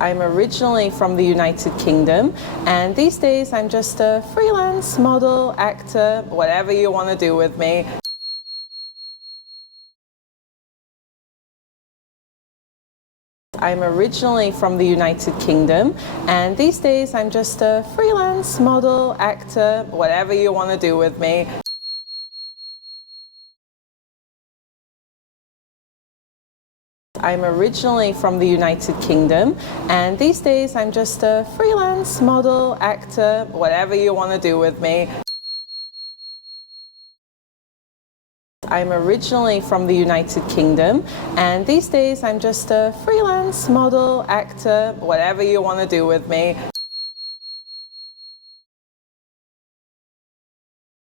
I'm originally from the United Kingdom, and these days I'm just a freelance model, actor, whatever you want to do with me. I'm originally from the United Kingdom, and these days I'm just a freelance model, actor, whatever you want to do with me. I'm originally from the United Kingdom, and these days I'm just a freelance model, actor, whatever you want to do with me. I'm originally from the United Kingdom, and these days I'm just a freelance model, actor, whatever you want to do with me.